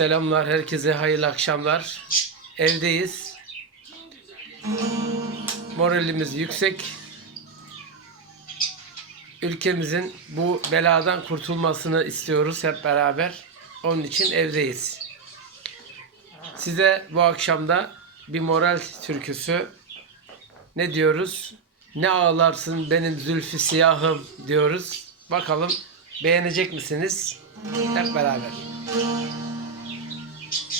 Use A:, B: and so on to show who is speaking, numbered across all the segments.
A: Selamlar herkese hayırlı akşamlar. Evdeyiz. Moralimiz yüksek. Ülkemizin bu beladan kurtulmasını istiyoruz hep beraber. Onun için evdeyiz. Size bu akşamda bir moral türküsü ne diyoruz? Ne ağlarsın benim zülfü siyahım diyoruz. Bakalım beğenecek misiniz? Hep beraber. Thank you.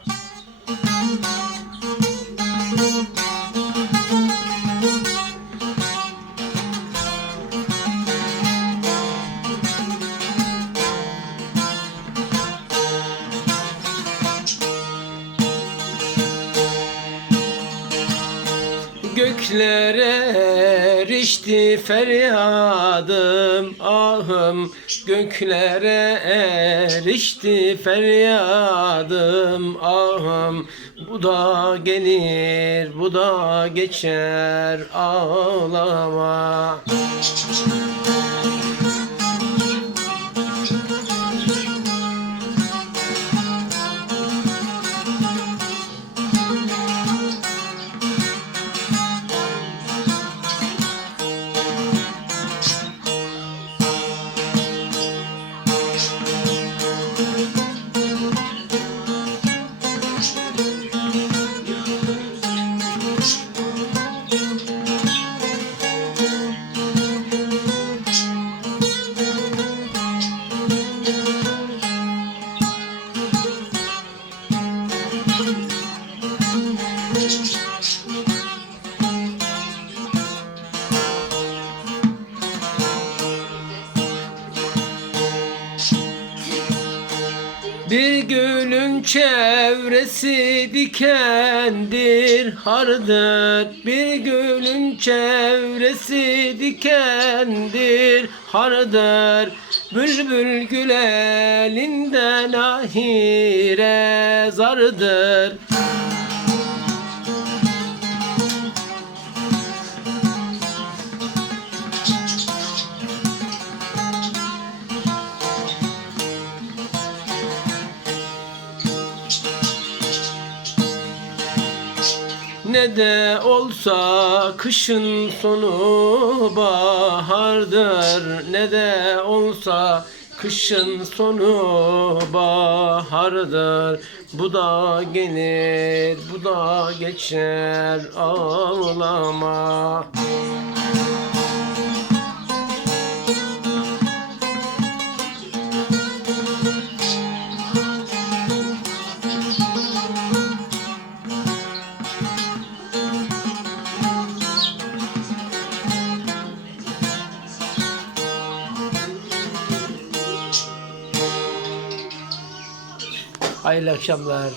A: Göklere erişti feryadım ahım. Göklere erişti feryadım ahım. Bu da gelir bu da geçer ağlama Bir gülün çevresi dikendir hardır. Bir gülün çevresi dikendir hardır Bülbül gül elinden ahire zardır Ne de olsa kışın sonu bahardır. Ne de olsa kışın sonu bahardır. Bu da gelir bu da geçer ağlama Hayırlı akşamlar.